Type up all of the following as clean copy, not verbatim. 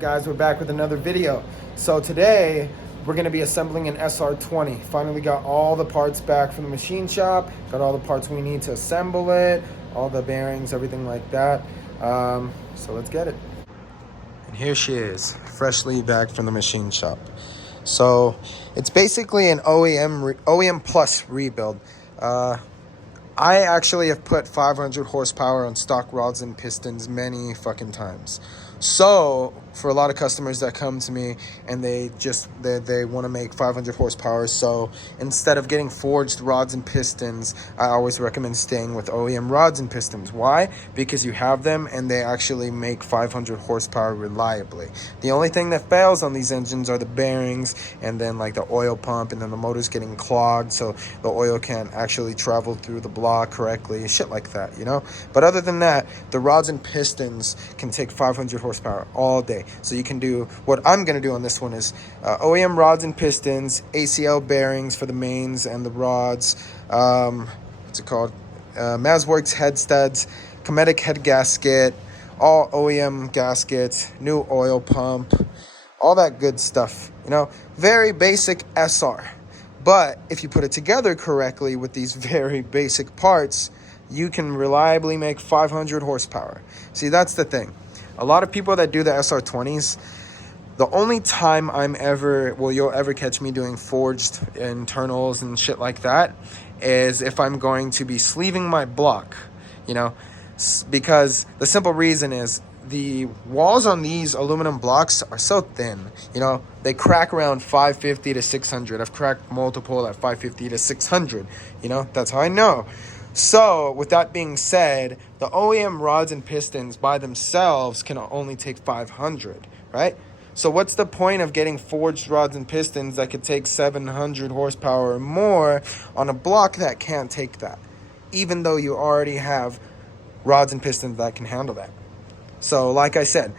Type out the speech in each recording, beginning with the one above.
up, guys? We're back with another video. So today we're going to be assembling an SR20. Finally got all the parts back from the machine shop, got all the parts we need to assemble it, all the bearings, everything like that. So let's get it. And here she is, freshly back from the machine shop. So it's basically an OEM plus rebuild. I actually have put 500 horsepower on stock rods and pistons many fucking times. So for a lot of customers that come to me and they want to make 500 horsepower, so instead of getting forged rods and pistons, I always recommend staying with OEM rods and pistons. Why? Because you have them and they actually make 500 horsepower reliably. The only thing that fails on these engines are the bearings and then like the oil pump, and then the motor's getting clogged so the oil can't actually travel through the block correctly, shit like that, you know? But other than that, the rods and pistons can take 500 horsepower all day. So you can do what I'm going to do on this one is OEM rods and pistons, ACL bearings for the mains and the rods, what's it called, Mazworks head studs, Cometic head gasket, all OEM gaskets, new oil pump, all that good stuff, you know, very basic SR. But if you put it together correctly with these very basic parts, you can reliably make 500 horsepower. See, that's the thing. A lot of people that do the SR20s, the only time you'll ever catch me doing forged internals and shit like that is if I'm going to be sleeving my block, you know, because the simple reason is the walls on these aluminum blocks are so thin, you know, they crack around 550 to 600. I've cracked multiple at 550 to 600, you know, that's how I know. So with that being said, the OEM rods and pistons by themselves can only take 500, right? So what's the point of getting forged rods and pistons that could take 700 horsepower or more on a block that can't take that, even though you already have rods and pistons that can handle that? So like I said,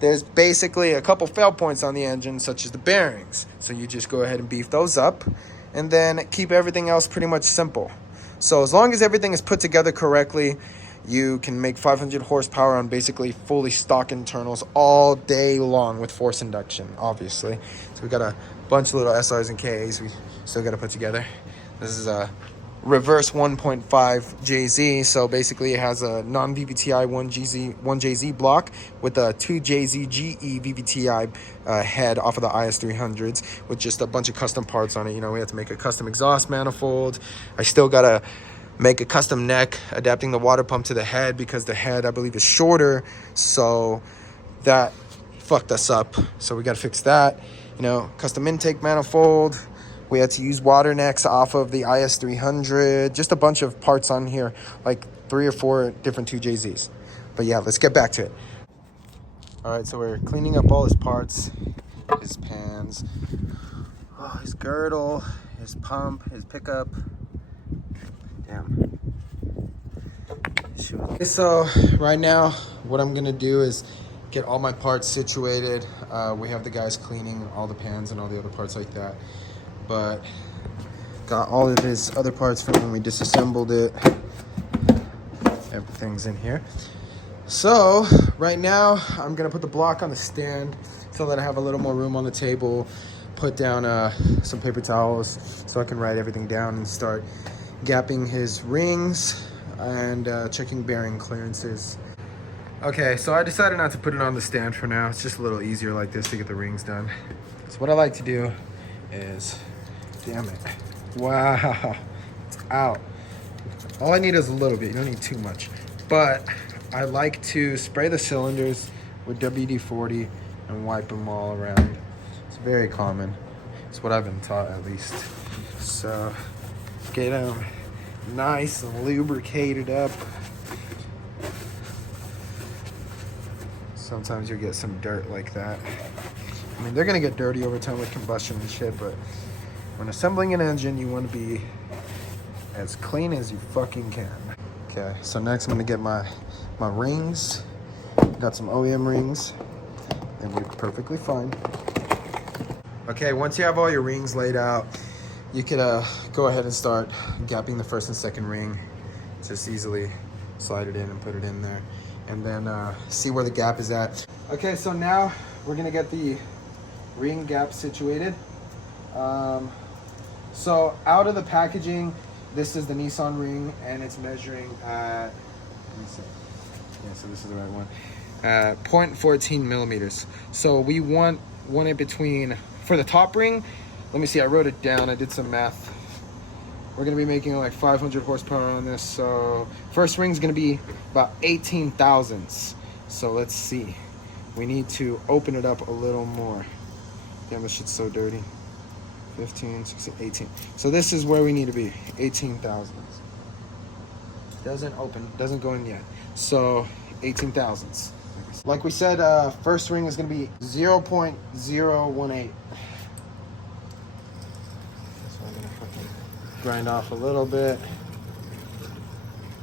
there's basically a couple fail points on the engine, such as the bearings. So you just go ahead and beef those up and then keep everything else pretty much simple. So as long as everything is put together correctly, you can make 500 horsepower on basically fully stock internals all day long with force induction, obviously. So we got a bunch of little SRs and KAs we still got to put together. This is a reverse 1.5 JZ. So basically it has a non-VVTi 1JZ block with a 2JZ GE VVTi head off of the IS300s with just a bunch of custom parts on it. You know, we had to make a custom exhaust manifold. I still got to make a custom neck adapting the water pump to the head because the head, I believe, is shorter. So that fucked us up. So we got to fix that. You know, custom intake manifold. We had to use water necks off of the IS300. Just a bunch of parts on here, like 3 or 4 different 2JZs. But yeah, let's get back to it. All right, so we're cleaning up all his parts, his pans, his girdle, his pump, his pickup. Damn. Okay, so right now, what I'm gonna do is get all my parts situated. We have the guys cleaning all the pans and all the other parts like that. But got all of his other parts from when we disassembled it. Everything's in here. So right now I'm gonna put the block on the stand so that I have a little more room on the table. Put down some paper towels so I can write everything down and start gapping his rings and checking bearing clearances. Okay, so I decided not to put it on the stand for now. It's just a little easier like this to get the rings done. So what I like to do is, damn it, wow, it's out. All I need is a little bit, you don't need too much. But I like to spray the cylinders with WD-40 and wipe them all around. It's very common. It's what I've been taught, at least. So get them nice and lubricated up. Sometimes you'll get some dirt like that. I mean, they're gonna get dirty over time with combustion and shit, but when assembling an engine, you want to be as clean as you fucking can. Okay, so next I'm gonna get my rings. Got some OEM rings, and we're perfectly fine. Okay, once you have all your rings laid out, you could go ahead and start gapping the first and second ring. Just easily slide it in and put it in there, and then see where the gap is at. Okay, so now we're gonna get the ring gap situated. So out of the packaging, this is the Nissan ring, and it's measuring at, let me see. Yeah, so this is the right one. 0.14 millimeters. So we want it between, for the top ring, let me see, I wrote it down, I did some math. We're gonna be making like 500 horsepower on this, so first ring's gonna be about 18 thousandths. So let's see. We need to open it up a little more. Damn, this shit's so dirty. 15, 16, 18. So this is where we need to be, 18 thousandths. Doesn't open, doesn't go in yet. So 18 thousandths. Like we said, first ring is gonna be 0.018. So I'm gonna fucking grind off a little bit.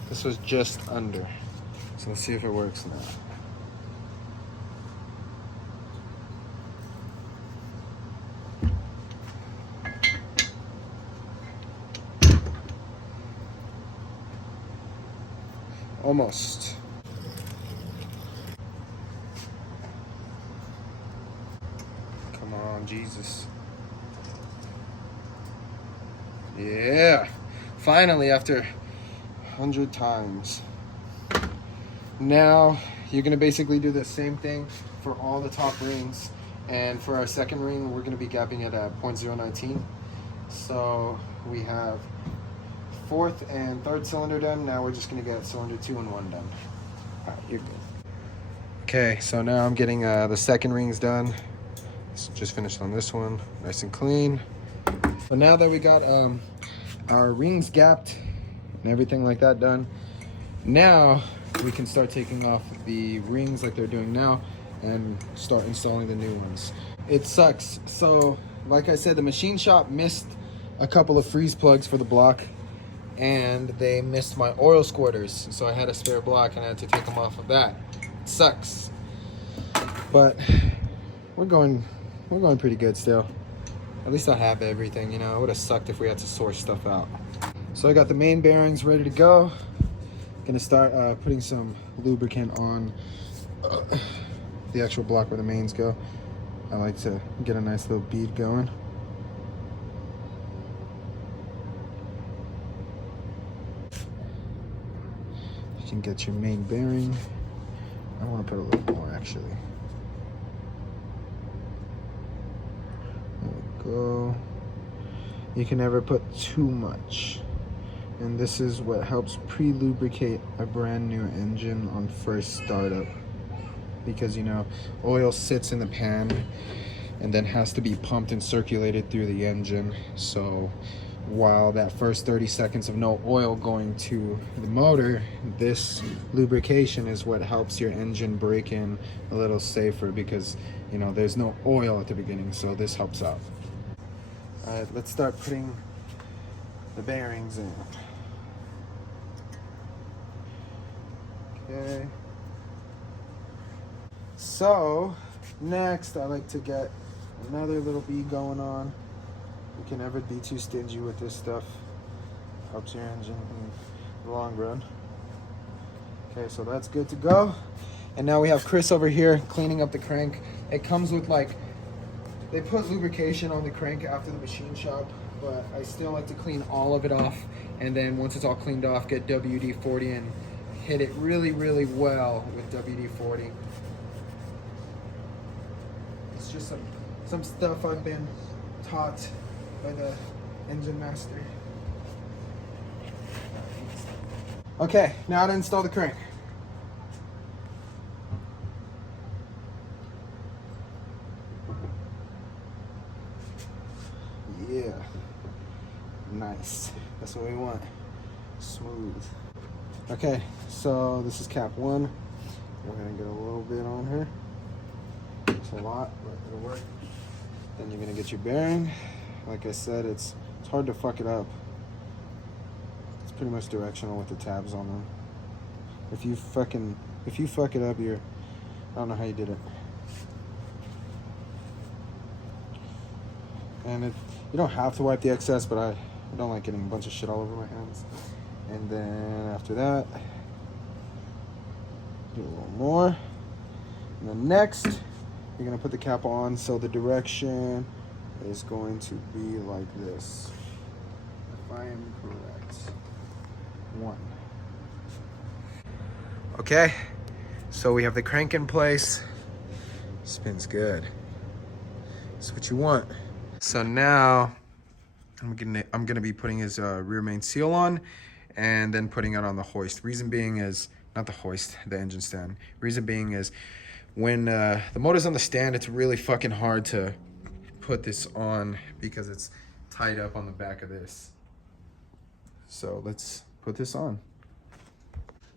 This was just under. So let's see if it works now. Almost. Come on, Jesus. Yeah. Finally, after 100 times. Now, you're gonna basically do the same thing for all the top rings. And for our second ring, we're gonna be gapping it at 0.019. So we have fourth and third cylinder done. Now we're just gonna get cylinder 2 and 1 done. All right, you're good. Okay, so now I'm getting the second rings done. So just finished on this one, nice and clean. So now that we got our rings gapped and everything like that done, now we can start taking off the rings like they're doing now and start installing the new ones. It sucks. So like I said, the machine shop missed a couple of freeze plugs for the block, and they missed my oil squirters, so I had a spare block and I had to take them off of that. It sucks, but we're going pretty good still. At least I have everything, you know. It would have sucked if we had to source stuff out. So I got the main bearings ready to go. Gonna start putting some lubricant on the actual block where the mains go. I like to get a nice little bead going. You can get your main bearing. I want to put a little more actually. There we go. You can never put too much. And this is what helps pre-lubricate a brand new engine on first startup. Because, you know, oil sits in the pan and then has to be pumped and circulated through the engine. So while that first 30 seconds of no oil going to the motor, this lubrication is what helps your engine break in a little safer, because, you know, there's no oil at the beginning, so this helps out. All right, let's start putting the bearings in. Okay. So next, I like to get another little bead going on. You can never be too stingy with this stuff. Helps your engine in the long run. Okay, so that's good to go. And now we have Chris over here cleaning up the crank. It comes with, like, they put lubrication on the crank after the machine shop, but I still like to clean all of it off. And then once it's all cleaned off, get WD-40 and hit it really, really well with WD-40. It's just some stuff I've been taught by the engine master. Okay, now to install the crank. Yeah, nice. That's what we want. Smooth. Okay, so this is cap 1. We're gonna get a little bit on her. It's a lot, but it'll work. Then you're gonna get your bearing. Like I said, it's hard to fuck it up. It's pretty much directional with the tabs on them. If you fuck it up, I don't know how you did it. And you don't have to wipe the excess, but I don't like getting a bunch of shit all over my hands. And then after that, do a little more. And then next, You're gonna put the cap on, so the direction is going to be like this. If I am correct. 1. Okay, so we have the crank in place. Spins good. That's what you want. So now I'm gonna be putting his rear main seal on and then putting it on the hoist. Reason being is, not the hoist, the engine stand. Reason being is when the motor's on the stand, it's really fucking hard to put this on because it's tied up on the back of this. So let's put this on.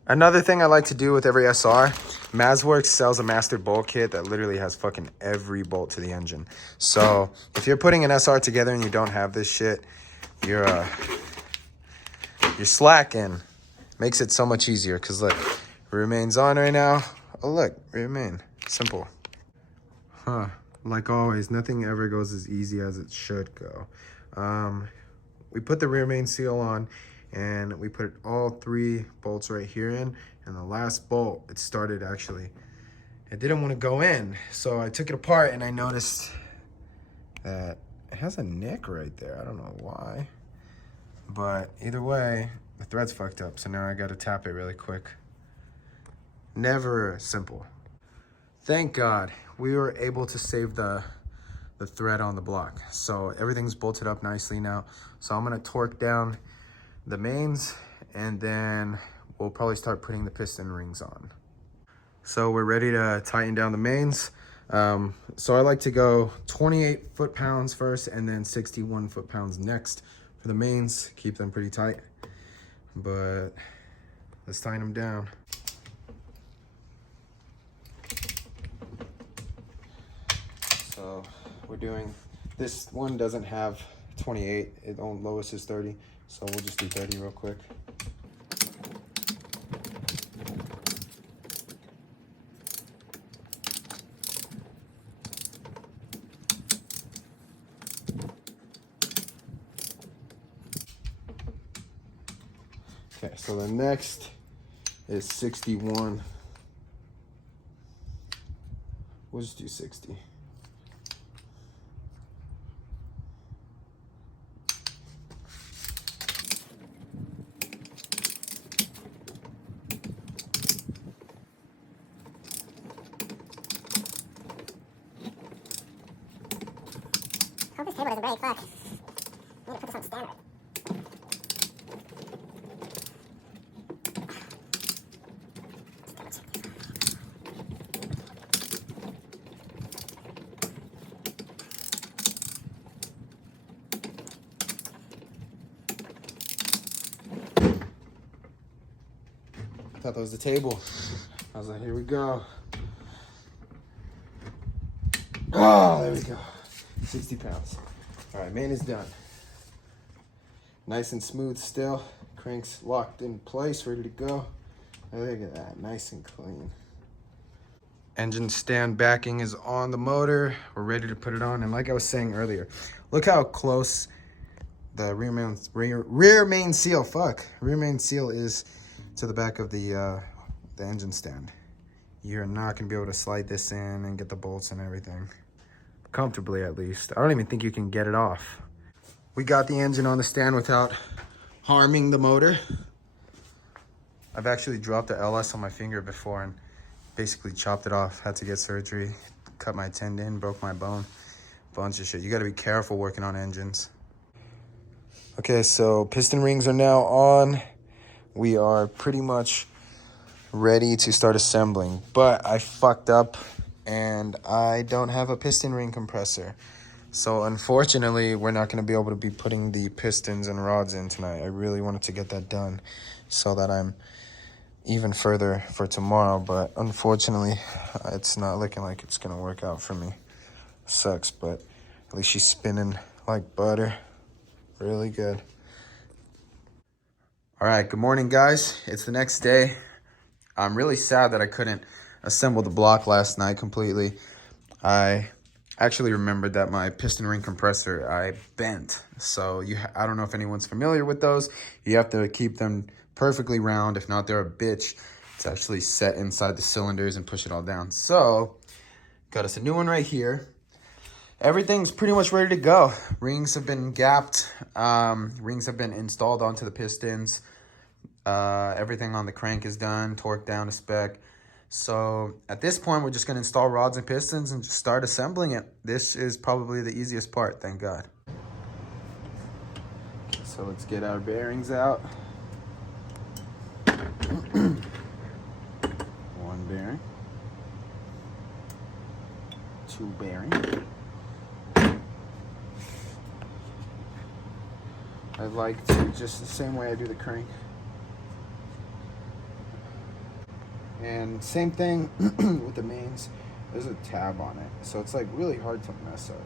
Another thing I like to do with every SR, Mazworks sells a master bolt kit that literally has fucking every bolt to the engine. So if you're putting an SR together and you don't have this shit, you're slacking. Makes it so much easier, because look, rear main's on right now. Oh look, rear main, simple. Like always, nothing ever goes as easy as it should go. We put the rear main seal on, and we put all 3 bolts right here in, and the last bolt, it started actually, it didn't want to go in. So I took it apart and I noticed that it has a nick right there. I don't know why, but either way, the thread's fucked up. So now I got to tap it really quick. Never simple. Thank God we were able to save the thread on the block. So everything's bolted up nicely now. So I'm gonna torque down the mains, and then we'll probably start putting the piston rings on. So we're ready to tighten down the mains. So I like to go 28 foot-pounds first and then 61 foot-pounds next for the mains. Keep them pretty tight, but let's tighten them down. So we're doing, this one doesn't have 28, it lowest is 30. So we'll just do 30 real quick. Okay, so the next is 61. We'll just do 60. I hope this table doesn't break, fuck. I need to put this on the stand right. I thought that was the table. I was like, here we go. Oh, there we go. 60 pounds. All right, main is done. Nice and smooth still. Crank's locked in place, ready to go. Look at that, nice and clean. Engine stand backing is on the motor. We're ready to put it on. And like I was saying earlier, look how close the rear main seal is to the back of the engine stand. You're not gonna be able to slide this in and get the bolts and everything. Comfortably, at least. I don't even think you can get it off. We got the engine on the stand without harming the motor. I've actually dropped the LS on my finger before and basically chopped it off. Had to get surgery, cut my tendon, broke my bone, bunch of shit. You gotta be careful working on engines. Okay, so piston rings are now on. We are pretty much ready to start assembling, but I fucked up and I don't have a piston ring compressor. So unfortunately, we're not gonna be able to be putting the pistons and rods in tonight. I really wanted to get that done so that I'm even further for tomorrow, but unfortunately, it's not looking like it's gonna work out for me. Sucks, but at least she's spinning like butter. Really good. All right, good morning, guys. It's the next day. I'm really sad that I couldn't assemble the block last night completely. I actually remembered that my piston ring compressor, I bent. So I don't know if anyone's familiar with those. You have to keep them perfectly round. If not, they're a bitch to actually set inside the cylinders and push it all down. So Got us a new one right here. Everything's pretty much ready to go. Rings have been gapped. Rings have been installed onto the pistons. Everything on the crank is done, torqued down to spec. So at this point, we're just going to install rods and pistons and just start assembling it. This is probably the easiest part, thank God. So let's get our bearings out. One bearing. Two bearing. I like to just the same way I do the crank. And same thing with the mains. There's a tab on it, so it's like really hard to mess up.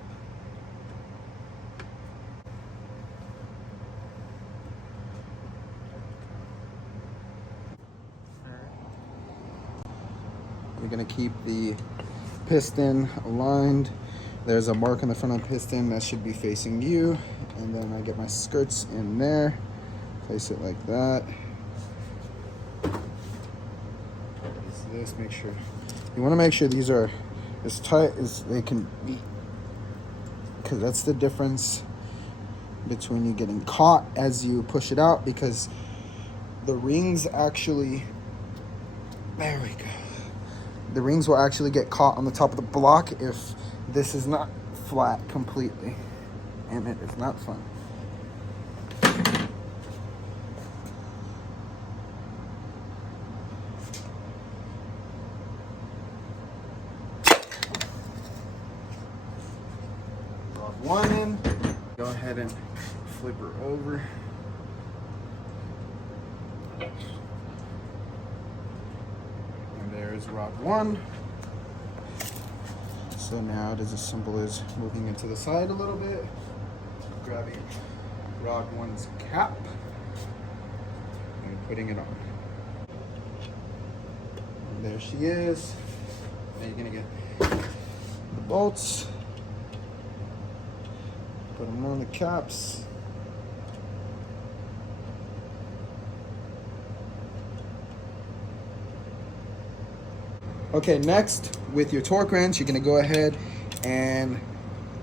We're gonna keep the piston aligned. There's a mark on the front of the piston that should be facing you, and then I get my skirts in there, place it like that. This, make sure you want to make sure these are as tight as they can be, because that's the difference between you getting caught as you push it out, because the rings actually, there we go, the rings will actually get caught on the top of the block if this is not flat completely, and it is not fun. One in, go ahead and flip her over. And there's rod one. So now it is as simple as moving it to the side a little bit, grabbing rod one's cap, and putting it on. And there she is. Now you're gonna get the bolts. Put them on the caps. Okay, next with your torque wrench, you're gonna go ahead and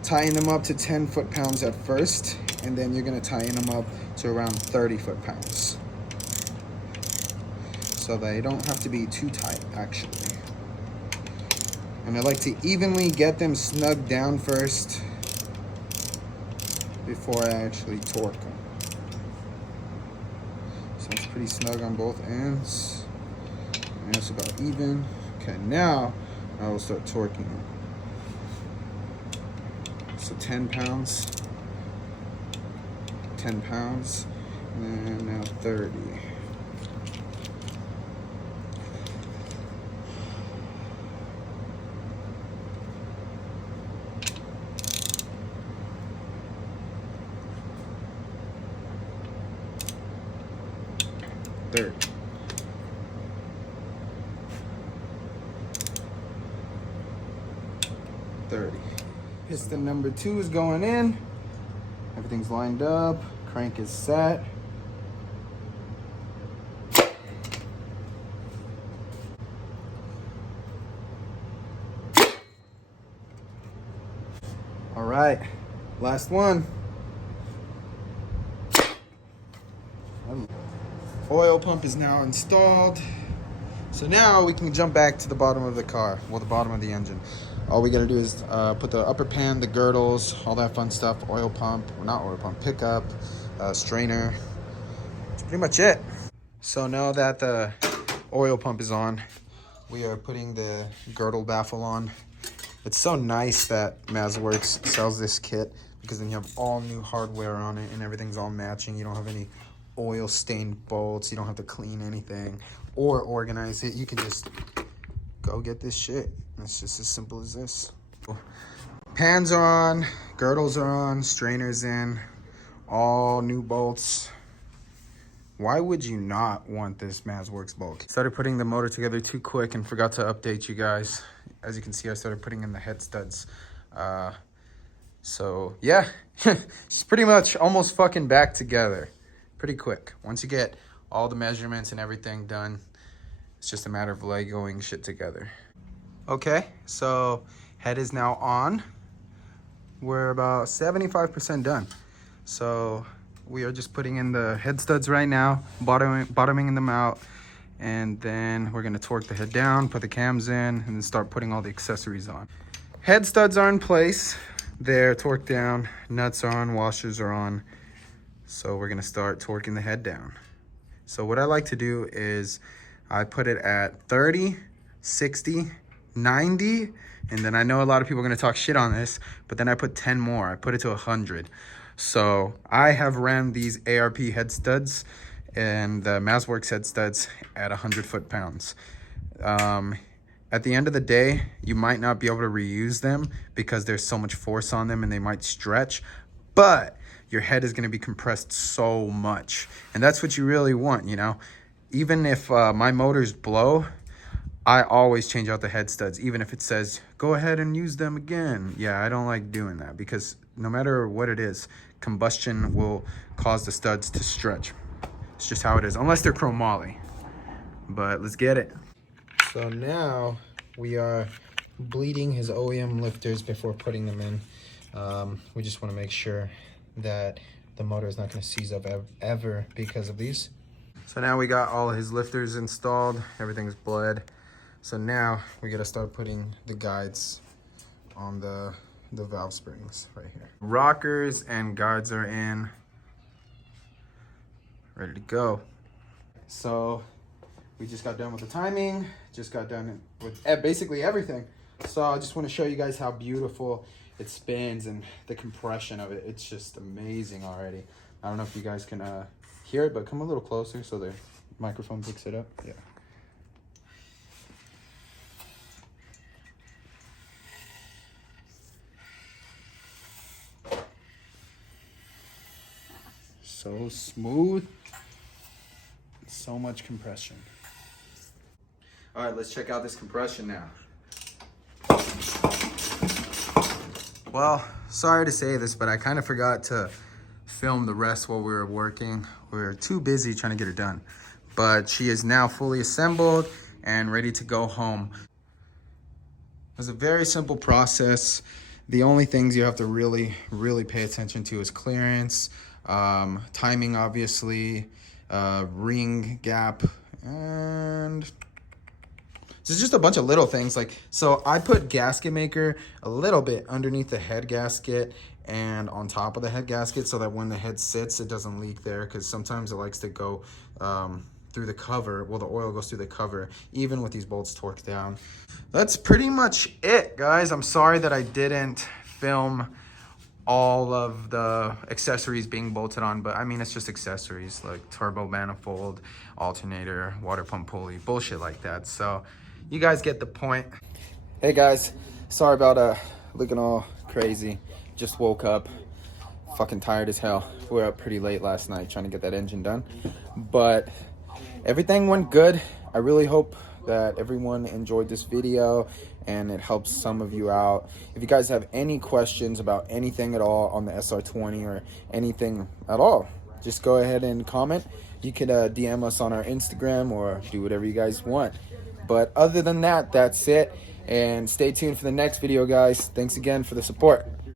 tighten them up to 10 foot-pounds at first, and then you're gonna tighten them up to around 30 foot-pounds. So they don't have to be too tight, actually. And I like to evenly get them snugged down first before I actually torque them. So it's pretty snug on both ends. And it's about even. Okay, now I will start torquing them. So 10 pounds, 10 pounds, and now 30. Piston number 2 is going in. Everything's lined up. Crank is set. All right, last one. Oil pump is now installed. So now we can jump back to the bottom of the car, well, the bottom of the engine. All we gotta do is put the upper pan, the girdles, all that fun stuff, oil pump, well, not oil pump, pickup, strainer. That's pretty much it. So now that the oil pump is on, we are putting the girdle baffle on. It's so nice that MazWorks sells this kit, because then you have all new hardware on it and everything's all matching. You don't have any oil stained bolts. You don't have to clean anything or organize it. You can just go get this shit. It's just as simple as this. Pans are on, girdles are on, strainers in, all new bolts. Why would you not want this MazWorks bolt? Started putting the motor together too quick and forgot to update you guys. As you can see, I started putting in the head studs. So yeah, it's pretty much almost fucking back together. Pretty quick. Once you get all the measurements and everything done, it's just a matter of Legoing shit together. Okay, so Head is now on. We're about 75% done. So we are just putting in the head studs right now, bottoming them out, and then we're gonna torque the head down, put the cams in, and then start putting all the accessories on. Head studs are in place. They're torqued down, nuts are on, washers are on. So we're gonna start torquing the head down. So what I like to do is I put it at 30, 60, 90, and then I know a lot of people are gonna talk shit on this, but then I put 10 more. I put it to 100. So I have ran these ARP head studs and the Mazworks head studs at 100 foot-pounds. At the end of the day, you might not be able to reuse them because there's so much force on them and they might stretch, but your head is gonna be compressed so much. And that's what you really want, you know? Even if my motors blow, I always change out the head studs, even if it says, go ahead and use them again. Yeah, I don't like doing that because no matter what it is, combustion will cause the studs to stretch. It's just how it is, unless they're chromoly. But let's get it. So now we are bleeding his OEM lifters before putting them in. We just want to make sure that the motor is not going to seize up ever because of these. So now we got all of his lifters installed. Everything's bled. So now we got to start putting the guides on the valve springs right here. Rockers and guides are in. Ready to go. So we just got done with the timing, just got done with basically everything. So I just want to show you guys how beautiful it spins and the compression of it. It's just amazing already. I don't know if you guys can hear it, but come a little closer so the microphone picks it up. Yeah. So smooth. So much compression. All right, let's check out this compression now. Well, sorry to say this, but I kind of forgot to film the rest while we were working. We were too busy trying to get her done. But she is now fully assembled and ready to go home. It was a very simple process. The only things you have to really pay attention to is clearance, timing, obviously, ring gap, and it's just a bunch of little things. Like, so I put gasket maker a little bit underneath the head gasket and on top of the head gasket so that when the head sits, it doesn't leak there, because sometimes it likes to go through the cover. Well, the oil goes through the cover, even with these bolts torqued down. That's pretty much it, guys. I'm sorry that I didn't film all of the accessories being bolted on, but I mean, it's just accessories like turbo manifold, alternator, water pump pulley, bullshit like that. So you guys get the point. Hey guys, sorry about looking all crazy. Just woke up, fucking tired as hell. We were up pretty late last night trying to get that engine done, but everything went good. I really hope that everyone enjoyed this video and it helps some of you out. If you guys have any questions about anything at all on the SR20 or anything at all, just go ahead and comment. You could DM us on our Instagram or do whatever you guys want. But other than that, that's it. And stay tuned for the next video, guys. Thanks again for the support.